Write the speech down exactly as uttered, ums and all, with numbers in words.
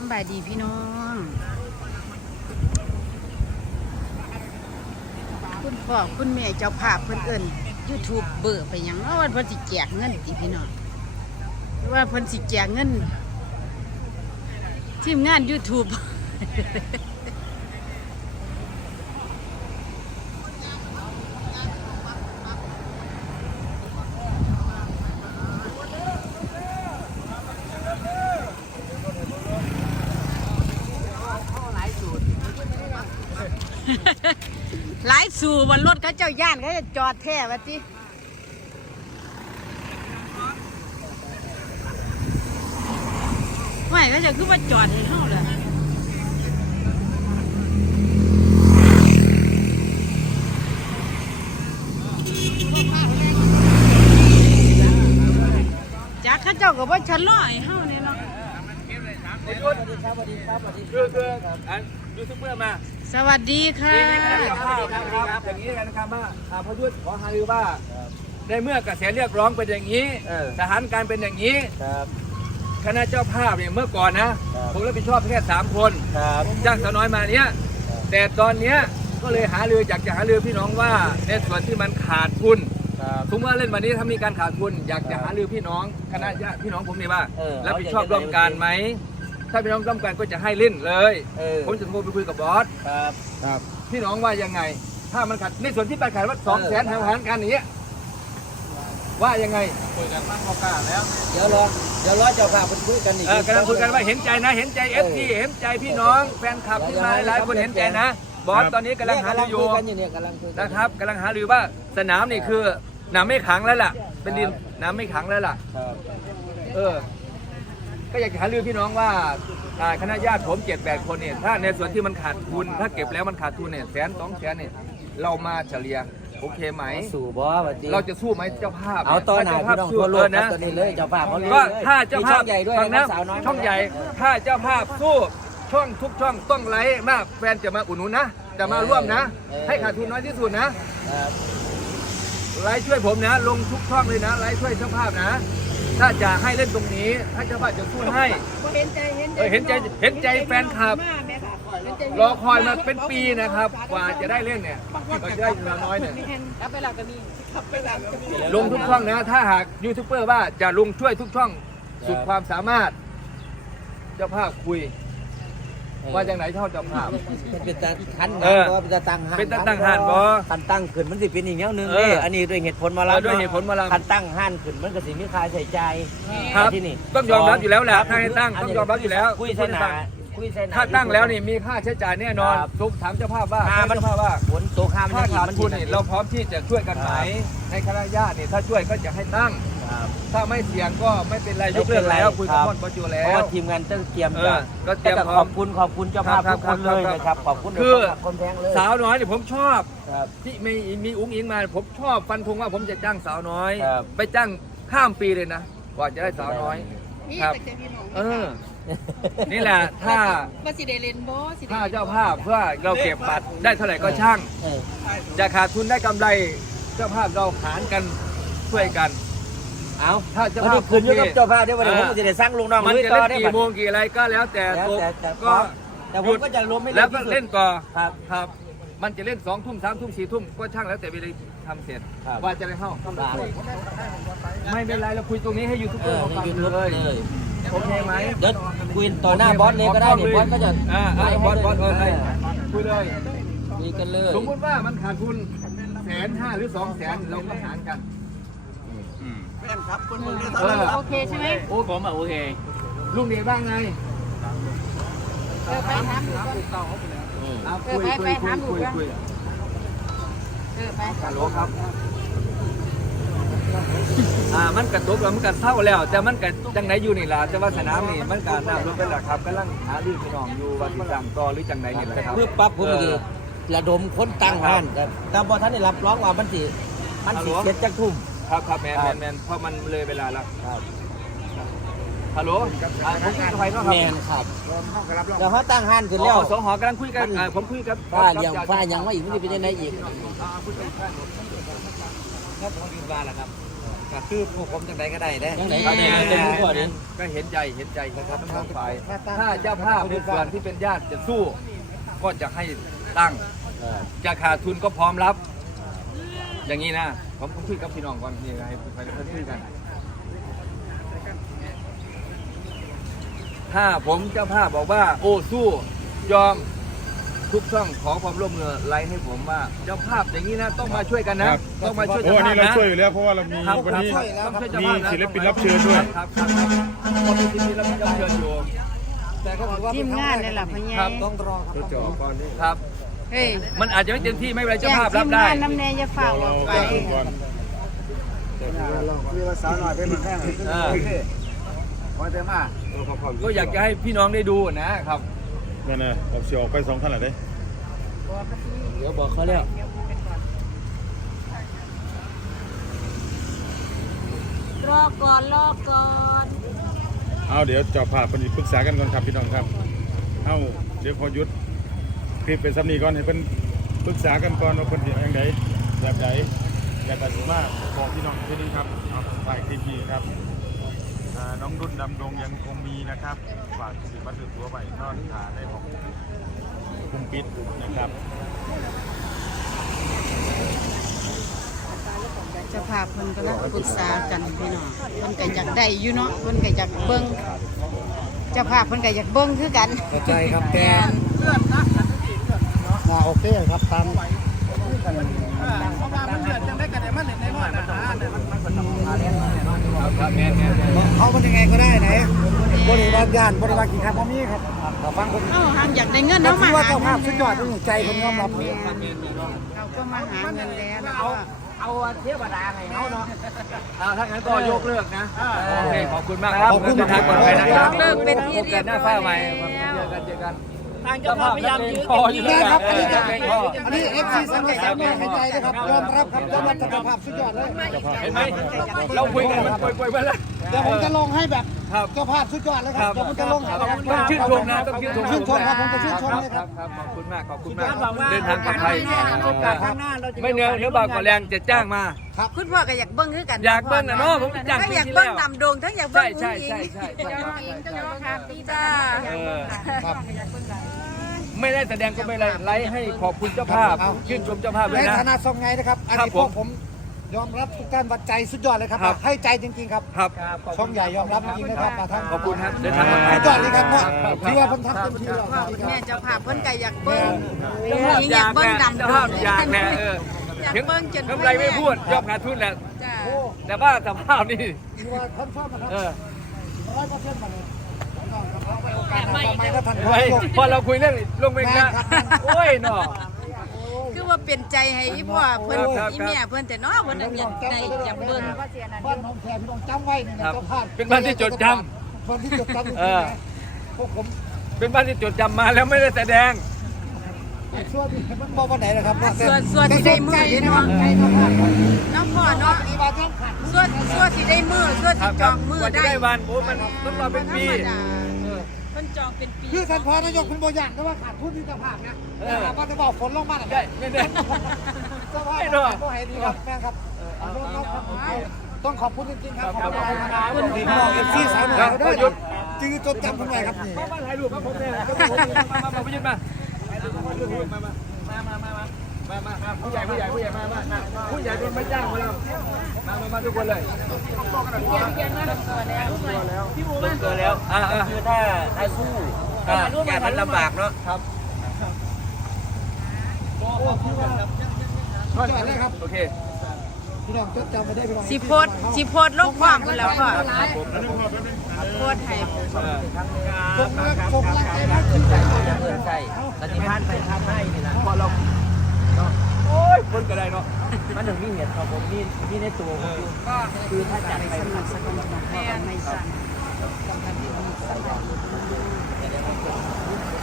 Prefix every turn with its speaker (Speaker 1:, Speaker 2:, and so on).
Speaker 1: ำบายดีพี่น้องคุณพ่อคุณแม่เจ้าภาพเพิ่นเอิ้นยูทูบเบอร์ไปหยังเนาะว่าเพิ่นสิแจกเงินติพี่น้องว่าเพิ่นสิแจกเงินทีมงาน YouTube หลายสู่วันรถเขาเจ้าย่านเขาจะจอดแท้วะจิไม่เขาจะคือว่าจอดให้เฮาเลยจากเขาเจ้าก็บ่ชะลอให้เฮาเนี่ยเนาะ
Speaker 2: คือคืออันยูทูบเบอร์มา
Speaker 1: สวัสดีค่ะ
Speaker 2: ครับอย่างนี้กันนะครับว่าพยุทธ์ขอหารือว่าในเมื่อกระแสเรียกร้องเป็นอย่างนี้สถานการณ์เป็นอย่างนี้คณะเจ้าภาพเนี่ยเมื่อก่อนนะผมรับผิดชอบแค่สามคนจ้างสาวน้อยมาเนี้ยแต่ตอนเนี้ยก็เลยหารืออยากจะหารือพี่น้องว่าในส่วนที่มันขาดทุนสมมติว่าเล่นวันนี้ถ้ามีการขาดทุนอยากจะหารือพี่น้องคณะญาติพี่น้องผมนี่ว่ารับผิดชอบร่วมกันไหมถ้าพี่น้องร่วมกันก็จะให้เล่นเลยผมจะโทรไปคุยกับบอสครับครับพี่น้องว่ายังไงถ้ามันขาดในส่วนที่ไปขาดว่าสองแสนทางหารกันอย่างเงี้ยว่ายังไงคุยกันมากพอกล้าแล้ว
Speaker 3: เดี๋ยวรอเดี๋ยวรอเจ้าภาพไปคุยกันอีก
Speaker 2: กำลังคุยกันว่าเห็นใจนะเห็นใจเอฟซีเห็นใจพี่น้องแฟนคลับที่มาหลายคนเห็นใจนะบอสตอนนี้กำลังหารืออยู่นะครับกำลังหารือว่าสนามนี่คือน้ำไม่ขังแล้วล่ะเป็นดินน้ำไม่ขังแล้วล่ะเออก็อยากจะหารือพี่น้องว่าคณะญาติผมเจ็ดแปดคนเนี่ยถ้าในส่วนที่มันขาดทุนถ้าเก็บแล้วมันขาดทุนเนี่ยแสนสองแสนเนี่ยเรามาเฉลี่ยโอเคไหม
Speaker 3: สู้บอส
Speaker 2: เราจะสู้ไหมเจ้าภาพ
Speaker 3: เอาตอนไหนพี่น้องทั่วโลกนะตอนนี้เลยเจ้าภาพเขา
Speaker 2: ก็ถ้าเจ้าภาพฟังนะช่องใหญ่ถ้าเจ้าภาพสู้ช่องทุกช่องต้องไลค์มากแฟนจะมาอุดหนุนนะจะมาร่วมนะให้ขาดทุนน้อยที่สุดนะไลค์ช่วยผมนะลงทุกช่องเลยนะไลค์ช่วยเจ้าภาพนะถ้าจะให้เล่นตรงนี้ถ้าเจ้าภาพจะสู้ให้เห็นใจเห็นใจเห็นใจเห็นใจแฟนคลับรอคอยมาเป็นปีนะครับกว่าจะได้เล่นเนี่ยก็จะได้เวลาน้อยเนี่ยลงทุกช่องนะถ้าหากยูทูบเบอร์ว่าจะลงช่วยทุกช่องสุดความสามารถเจ้าภาพคุยว่าอย่างไหนเท่าเจ้าภาพ
Speaker 3: เป็นตาขันเออเป็นตาตั้งหัน
Speaker 2: เป็นตาตั้งหันบ่
Speaker 3: ขันตั้งขึ้นมันสิเป็นอีกแนวนึงนี่อันนี้ด้วยเหตุผลมาแล้ว
Speaker 2: ด้วยเหตุผลมาแล้ว
Speaker 3: ขันตั้งหันขึ้นมันก็สิมีค่าใช้จ่าย
Speaker 2: ครับที่นี่ต้องยอมรับอยู่แล้วแหละถ้าให้ตั้งต้องยอมรับอยู่แล้ว
Speaker 3: คุยเส้นหนา
Speaker 2: ถ้าตั้งแล้วนี่มีค่าใช้จ่ายแน่นอนทุกถามเจ้าภาพว่า
Speaker 3: เจ้าภาพว่าผลตัวค่า
Speaker 2: ค่าขาดทุนนี่เราพร้อมที่จะช่วยกันไหมในคณะญาตินี่ถ้าช่วยก็จะให้ตั้งถ้าไม่เสี่ยงก็ไม่เป็นไรยกเลิกแล้วคุยกับพ่อจูแล้ว
Speaker 3: เพราะว่าทีมงานต้องเตรียมก็เตรียมขอบคุณขอบคุณเจ้าภาพทุกคนเลยนะครับขอบคุณ
Speaker 2: คือสาวน้อยนี่ผมชอบที่มีมีอุ้งอิงมาผมชอบฟันธงว่าผมจะจ้างสาวน้อยไปจ้างข้ามปีเลยนะกว่าจะได้สาวน้อยครับเออนี่แหละถ้าถ้าเจ้าภาพเพื่อเราเก็บบัตรได้เท่าไหร่ก็ช่างจะขาดทุนได้กำไรเจ้าภาพเราหารกันช่วยกัน
Speaker 3: เอาถ้าเจ้าภาพคืนอยู่กับเจ้าภาพเดี๋ยววันนี้ผมจะได้สร้างลุงน้อง
Speaker 2: มันจะเล่นกี่โมงกี่อะไรก็แล้วแต่ตัวก็
Speaker 3: แต่ผมก็จะรวมไม่
Speaker 2: แล้วก็เล่นก่อครับครับมันจะเล่นสองทุ่มสามทุ่มสี่ทุ่มก็ช่างแล้วแต่เวลาทำเสร็จว่าจะได้เข้าไม่เป็นไรเราคุยตรงนี้ให้ยูทูบเบอร์เขาฟังเลยโอเคไหม
Speaker 3: เดี๋ยวคุยต่อหน้าบอสเลยก็ได้เนี่ยบอสก็จะ
Speaker 2: อ่าบอสบอสเออคุยเลย
Speaker 3: คุยกันเลย
Speaker 2: สมมติว่ามันขาดทุนแสนห้าหรือสองแสนเราก็หารกัน
Speaker 1: ครับคนมือโอเคใช่ไหม
Speaker 2: โอ้ผมอ่ะโอเคลุงเดียบ้างไง
Speaker 1: เออไปถามดูก่อนเออไปไปถามดูก่อนเออไปฮัลโหลครับ
Speaker 2: อ่ามันกระตุกแล้วมันกระเศร้าแล้วแต่มันกระจังไหนอยู่นี่ล่ะแต่ว่าสนามนี่มันการน้ำรถเป็นหลักครับกำลังหาลือพี่น้องอยู่วันที่สั่งต่อหรือจังไหนนี่แหละครับ
Speaker 3: เพื่อปรับผมดีระดมคนตั้งหันแต่พอท่านได้รับร้องว่ามันสิมันสิเสร็จจักทุ่ม
Speaker 2: ครับครับแมนแมนแมนเพราะมันเลยเวลาแล้วฮัลโหลผมคุยกับใครก็ครับ
Speaker 3: แมนครับเดี๋ยวเขาตั้งหันขึ้นแล้ว
Speaker 2: สองหอกำลังคุยกันผมคุยกับ
Speaker 3: ฟ้าอย่างฟ้าอย่างว่าอีกมันจะเป็นยังไงอีก
Speaker 2: ครับผมยืนว่าแหละครับ
Speaker 3: ก็คือพวกผมจังไดก็ได้ได้
Speaker 1: ยังไง
Speaker 3: ก็ได้จะรู้ก่อนดิ
Speaker 2: ก็เห็นใจเห็นใจนะครับทั้งสองฝ่ายถ้าเจ้าภาพในส่วนที่เป็นญาติจะสู้ ก็จะให้ตั้งจะขาดทุนก็พร้อมรับ อย่างนี้นะผมคุยกับพี่น้องก่อนนี่ให้ไปคุยกัน ถ้าผมเจ้าภาพบอกว่า โอ้สู้ยอมทุกช่องขอความร่วมมือไลน์ให้ผมว่าเจ้าภาพอย่างนี้นะต้องมาช่วยกันนะ ต้องมาช่วย
Speaker 4: โอ้
Speaker 2: เจ้า
Speaker 4: อัน
Speaker 2: ภา
Speaker 4: นี้
Speaker 2: พ
Speaker 4: เรา
Speaker 2: นะ
Speaker 4: ช่วยอยู่แล้วเพราะว่าเรามี
Speaker 2: ครับ
Speaker 4: วันนี้
Speaker 2: ต้องช่วยเจ้า
Speaker 4: มี
Speaker 2: ภาพนะ
Speaker 4: ศิลปินรับเชิญด้วย
Speaker 2: ครับครับครับก็มีศิลปินรับเชิญอยู่
Speaker 3: แต่ก็ถือว่า
Speaker 1: ทีมงานนี่แหละพ่อใหญ่
Speaker 2: ครับ
Speaker 3: ต้องรอครับต้องรอ
Speaker 2: ครับ
Speaker 1: เฮ้ย
Speaker 2: มันอาจจะไม่เต็มที่ไม่เป็นไรเจ้า
Speaker 1: แจ้ง
Speaker 2: ภาพ
Speaker 1: ที
Speaker 2: รับ
Speaker 1: ม
Speaker 2: ได้
Speaker 1: งานน้ำแน่จะฝากอ
Speaker 4: เรา
Speaker 1: อกไป
Speaker 4: ก็ดูก่อน
Speaker 5: คือว่าสาวหน่อยเป็นมันแค่ไหน
Speaker 2: เออ
Speaker 5: พอเต็มมาก
Speaker 2: ก็อยากจะให้พี่น้องได้ดูนะครับ
Speaker 4: นั่นน่ะออกเสียออกไปสองขนาดเลย
Speaker 3: เดี๋ยวบอกเขาแล้ว
Speaker 1: รอก่อนรอก่อน
Speaker 4: เอาเดี๋ยวเจาภาพเพิ่นสิปรึกษากันก่อนครับพี่น้องครับเอาเดี๋ยวพอหยุดคลิปเป็นซ้ำนี้ก่อนให้เพิ่นปรึกษากันก่อนว่าเพิ่นสิเอาอย่างใดแบบใดอยากตัดสินมาบอกพี่น้องแค่นี้ครับเอาถ่ายคลิปนี้ครับอ่าน้องรุ่นดำดงยังคงมีนะครับฝากสิบัตรตัวไปนอนขาได้ของคุมปิดนะครับ
Speaker 1: เจ้าภาพเพิ่นก็ลังปรึกษากันพี่น้องเพิ่นก็อยากได้อยู่เนาะเพิ่นก็อยากเบิ่งเจ้าภาพเพิ่นก็อยากเบิ่งคือกัน
Speaker 3: เข้าใจครับแก
Speaker 5: อ่าโอเคครับตาม
Speaker 2: ครับแม่แม่
Speaker 5: เขาเป็นยังไงก็ได้ไหนบริวารญาณบริวารกินข้าวพอมีครับแต่ฟังคน
Speaker 1: เอ้าหามอยากได้เงิน
Speaker 5: ก็
Speaker 1: เนาะ
Speaker 5: คื
Speaker 1: มา
Speaker 5: อว่า
Speaker 1: หา
Speaker 5: เจ้าภาพ
Speaker 1: เงิ
Speaker 5: สุ
Speaker 1: น
Speaker 5: ดยอดที่ใจคนยอมรับ
Speaker 1: เราก็มาหาเงินแล้วแล้วก็
Speaker 3: เอาเทวดาให้เขาเนาะ
Speaker 2: อ่าถ้างั้นก็ยกเลิกนะโอเคขอบคุณมากครับ
Speaker 5: ขอบคุณ
Speaker 2: เดินทางปลอดภัยนะครับ
Speaker 1: เลิกเป็นที่
Speaker 2: พบ
Speaker 1: เรี
Speaker 2: กั
Speaker 1: ย
Speaker 2: น
Speaker 1: บ
Speaker 2: หน้า
Speaker 1: ร้อ
Speaker 2: ฟ้าย ใหม่
Speaker 1: แล้ว
Speaker 2: เจอกันเจอกัน
Speaker 3: ทางเจ้าภาพพยายามยื้อ
Speaker 2: พออยู่
Speaker 5: นี่
Speaker 2: แล้ว
Speaker 5: ครับอันนี้
Speaker 2: เพ่อ
Speaker 5: อันนี้เอฟซีสังกัดสามแม่หายใจนะครับยอมรับครับยอมรับเจ้าภาพสุดยอดเลย
Speaker 2: เห็นไหมเราคุยกันมันป่วยๆไปแล้ว
Speaker 5: เดี๋ยวผมจะลงให้แบบ
Speaker 2: ครับ
Speaker 5: เจ้าภาพสุดยอดเลยค
Speaker 2: ค
Speaker 5: รั
Speaker 2: รั
Speaker 5: บบ เดี๋ยวผมจะลงให้
Speaker 2: ต้องชื่นชมนะต้องชื่นชม
Speaker 5: ชื่นชมครับผมจะชื่นชมเลย
Speaker 2: ค
Speaker 5: ค
Speaker 2: รั
Speaker 5: รั
Speaker 2: บบ ครับขอบคุณมากขอบคุณมากเดินทางปลอดภัย
Speaker 3: โอกาสข้างหน้าเราจะ
Speaker 2: ไม่เนื้อเนื้อบากกว่าแรงจะจ้างมา
Speaker 1: คุณพ่อก็อยากเบิ่งคือกัน
Speaker 2: อยากเบิ่งนะเนาะผมจ้าง
Speaker 1: ทั้ง
Speaker 2: ปี
Speaker 1: อยาก
Speaker 2: ที่
Speaker 1: เบิ่ง
Speaker 2: แล้ว
Speaker 1: นำโดงทั้งอยาก
Speaker 2: ใช่
Speaker 1: เบิ่ง
Speaker 2: ใช่
Speaker 1: อุ้ง
Speaker 2: ใช่
Speaker 1: อิง
Speaker 2: ใช่ใช่ครับ
Speaker 1: จ้า
Speaker 2: เออ
Speaker 5: ครับ
Speaker 2: ไม่ได้แสดงก็ไม่เป็นไรไลฟ์ให้ขอบคุณเจ้าภาพ
Speaker 5: เอา
Speaker 2: ชื่นชมเจ้าภาพด้
Speaker 5: ใน
Speaker 2: วยนะ
Speaker 5: ฐานะทรงไงนะครับ อัน
Speaker 2: ครั
Speaker 5: นี้
Speaker 2: บ
Speaker 5: พวก
Speaker 2: ผม
Speaker 5: ผมยอมรับทุกท่านวัดใจสุดยอดเลยครับ
Speaker 2: ครับ
Speaker 5: ให้ใจจริงๆครับ
Speaker 2: ครับ
Speaker 5: ช่องใหญ่ยอมรับจริงๆนะครับมาทั้ง
Speaker 2: ขอบคุณครับเดินทางปลอดภัย
Speaker 5: สุดยอดเลยครับพ่อ
Speaker 2: ครับ
Speaker 5: ที่ว่าผมทำเต็มที่แล้วครับ
Speaker 1: แม่เจ้าภาพเพิ่นก็อยากเบิ่ง
Speaker 2: เจ้าภาพ
Speaker 1: อุ้งอิง
Speaker 2: อ
Speaker 1: อยาย
Speaker 2: าก ก
Speaker 1: เบิ่ง
Speaker 2: แน่
Speaker 1: นำ
Speaker 2: เจ้า
Speaker 1: โด
Speaker 2: ภาง พอยากแน่เออ
Speaker 1: อยาก
Speaker 2: ถึง
Speaker 1: เบิ่งจน
Speaker 2: กำไรไม่พูดยอมขาดทุนแหละ
Speaker 1: จ้า
Speaker 2: แต่ว่าสภาพนี่
Speaker 5: ที่ว่าท่านชอบนะครับ
Speaker 2: เออ
Speaker 5: ร้อยเปอร์เซ็นต์มาเลยโอกาสหน้าต่อไปก็ท่าน
Speaker 2: เฮ้ยพอเราคุยเรื่องลงเมฆนะโอ้ยเนาะ
Speaker 1: คือว่าเปลี่ยนใจให้อีพ่อเพิ่น
Speaker 2: ครับ
Speaker 1: อีแม่เพิ่นแต่เนาะเพิ่นอยากได้อยากเบิ่ง
Speaker 5: บ้านน้องแขกพี่น้องจำไว้นี่นะ
Speaker 2: ครับ
Speaker 5: เจ้าภาพ
Speaker 2: เป็นบ้านที่จดจ
Speaker 5: บ้านที่จดจำจริง
Speaker 2: เอ
Speaker 5: ๆ
Speaker 2: อ
Speaker 5: นะพวกผม
Speaker 2: เป็นบ้านที่จดจำมาแล้วไม่ได้แสดง
Speaker 5: ช่วยมันบอกว่าไหนนะครับ
Speaker 1: ส่วนส่วนที่ได้มือนี่เนาะ
Speaker 5: ใจเจ้าภาพครับ
Speaker 1: น้องพ่อเนาะ
Speaker 5: ปฏิบัติต้องขัด
Speaker 1: ส่วนส่วนที่ได้มือส่วน
Speaker 2: ครั
Speaker 1: ที่
Speaker 2: บ
Speaker 1: จ
Speaker 2: ครั
Speaker 1: อบ งมือก
Speaker 2: ว่าจะ
Speaker 1: ได้
Speaker 2: ได้วันโอ้มันต้องรอเป็นปี
Speaker 1: ธรรมดาเพิ่นจองเป็นปี
Speaker 5: คือท่านพอนายกคุณโบอยากแต่ว่าขาดทุนที่เจ้าภาพนะ
Speaker 2: เออ
Speaker 5: แต่ว่าจะบอกฝนลงมาหน่อย
Speaker 2: ได้ไม่ได้
Speaker 5: เจ้าภาพ
Speaker 2: ไม่ได้
Speaker 5: ก็ให้ดีครับแม่ครับเอาน้องๆครับต้องขอบคุณจริงๆครับ
Speaker 2: ครับ
Speaker 5: ขอบคุณครับคุณพี่น้องเอฟซีสายหน่อย
Speaker 2: ครับ
Speaker 5: ด้วย
Speaker 2: หยุด
Speaker 5: จื้อจดจำคนไว้ครับนี่
Speaker 2: มามาถ่ายรูปครับผมเนี่ยมามามามายืนมามามามามามามามาผู้ใหญ่ผู้ใหญ่ผู้ใหญ่มามามาผู้ใหญ่เป็นไม่จ้างของเรามามามาทุกคนเลยเกิดแล้วอ่าอ่า
Speaker 3: คือถ้าถ้าสู้อ่าแก้มันลำบากเนาะ
Speaker 2: ครับ
Speaker 5: ขอบคุณเลยครับ
Speaker 2: โอเค
Speaker 5: พี่น้องจดจำมาได้พี่น้อง
Speaker 1: สิโพดสิโพดลงความพุ่นแล้วก็โพดให้
Speaker 5: ส่งเรื่องส่งกำลังใจมาถึงใจ
Speaker 3: ใช่ปฏิพันธ์ไปทำให้นี่นะ
Speaker 2: พอเราโอ้ยคนก็ได้เนาะ
Speaker 3: มันถึงมีเหตุของผมนี่นี่ในตัวผมอยู่คือถ้าจัดไป
Speaker 1: สมัครสกุลของพ่อไม่สั่น